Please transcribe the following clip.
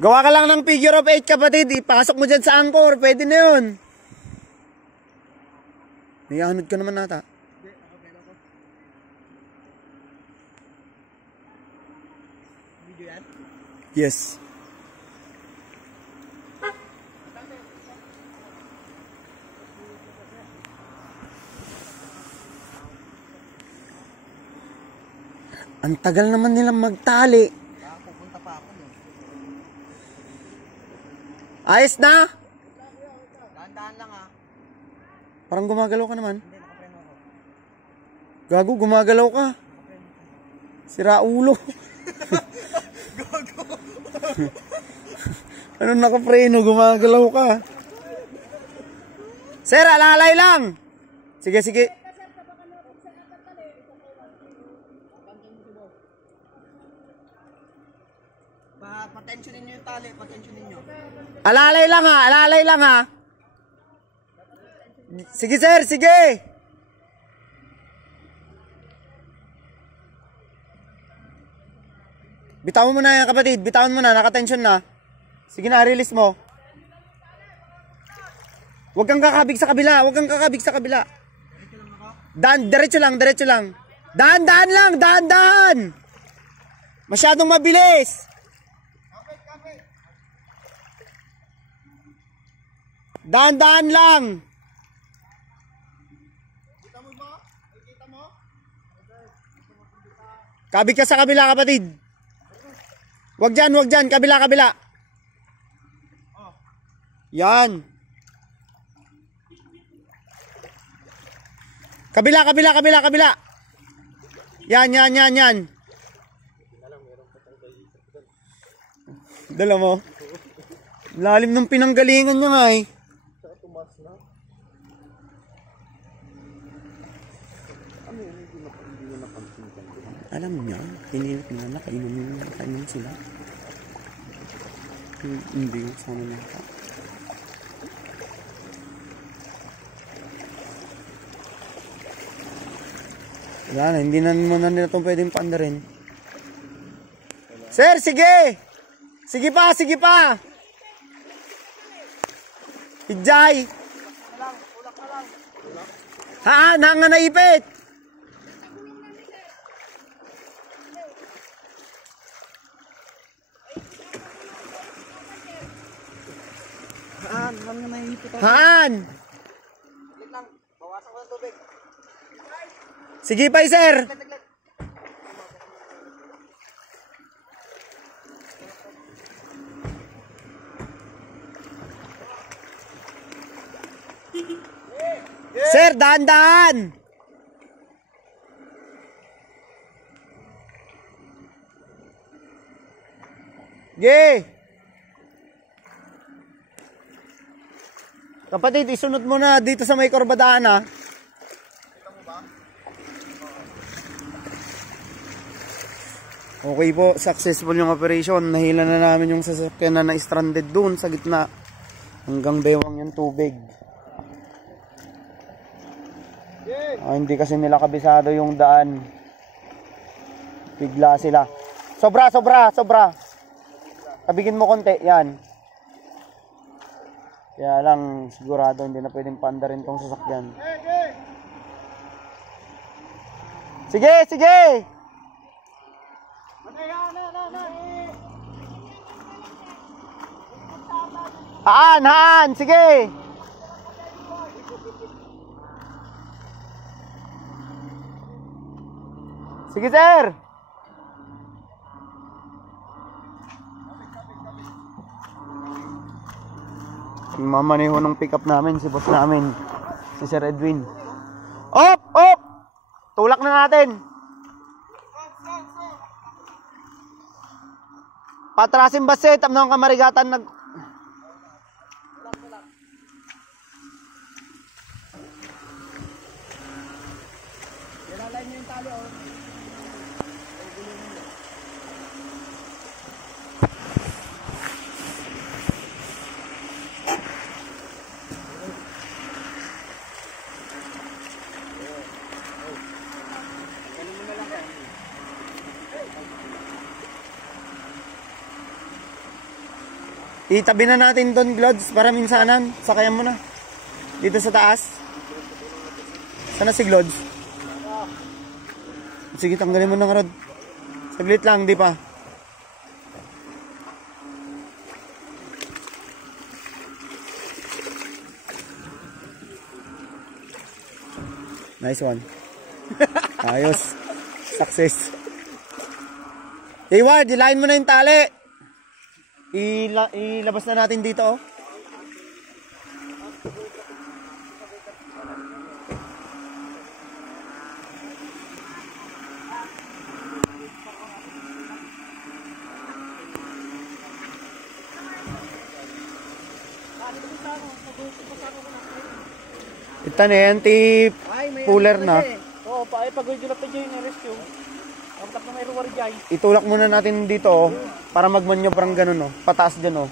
Gawa ka lang ng figure of 8 kapatid. Ipasok mo dyan sa anchor. Pwede na yun. Nayahanod ka naman nata. Video yan? Yes. Ang tagal naman nilang magtali. Pupunta pa ako. Ayos na? Dahan-dahan lang ha. Parang gumagalaw ka naman. Hindi, nakapreno ako. Gago, gumagalaw ka. Sira ulo. Gago. Ano nakapreno? Gumagalaw ka. Sir, alalay lang. Sige, sige. Patensionin nyo yung tali, patensionin nyo. Alalay lang ha, alalay lang ha. Sige sir, sige. Bitawan mo na yan kapatid, bitawan mo na, nakatensyon na. Sige na, release mo. Huwag kang kakabig sa kabila, huwag kang kakabig sa kabila. Daan, diretso lang, diretso lang. Daan, daan lang, daan, daan. Masyadong mabilis. Daan, daan lang. Kita mo ba? Kita mo? Kabig ka sa kabila kapatid. Huwag dyan, kabila, kabila. Yan. Kabila, kabila, kabila, kabila. Yan, yan, yan, yan. Dala mo. Lalim ng pinanggalingan niya nga eh. Alam niya, pinilit nila, kainan sila. Hindi, sana naka. Wala na, hindi na naman nila itong pwedeng paandarin. Sir, sige! Sige pa, sige pa! Hijay! Haan, hanga na ipit! Haan, lang na mahihipit ako. Haan! Lit lang, bawasan ko ng tubig. Sige pa, sir! Sir, dahan-dahan! Ge! Kapatid, isunod mo na dito sa may korbadaan ha. Okay po, successful yung operation. Nahila na namin yung sasakyan na na-stranded dun sa gitna. Hanggang bewang yung tubig. Hindi kasi nila kabisado yung daan. Bigla sila. Sobra, sobra, sobra. Tabigin mo konti, yan. Kaya lang, sigurado hindi na pwedeng paandarin tong sasakyan. Sige, sige! Haan, haan, sige! Sige, sir! Yung mamaneho ng pick-up namin, si boss namin, si Sir Edwin. Op! Op! Tulak na natin! Patrasin baset, amnong kamarigatan nag... Ilalain nyo yung tali oh. Itabi na natin doon, Glods, para minsanan. Sakayan mo na. Dito sa taas. Sana si Glods? Sige, tanggalin mo ng rod. Saglit lang, di pa. Nice one. Ayos. Success. Hayward, ilahin mo na yung tali. Ilabas na natin dito, oh. Ito na yan, anti-puller na. Oo, pag-uwi dyan pa dyan yung rescue. Ang tap na may ruwar dyan. Itulak muna natin dito, oh, para mag-manyobrang ganun, oh. Pataas dyan, oh.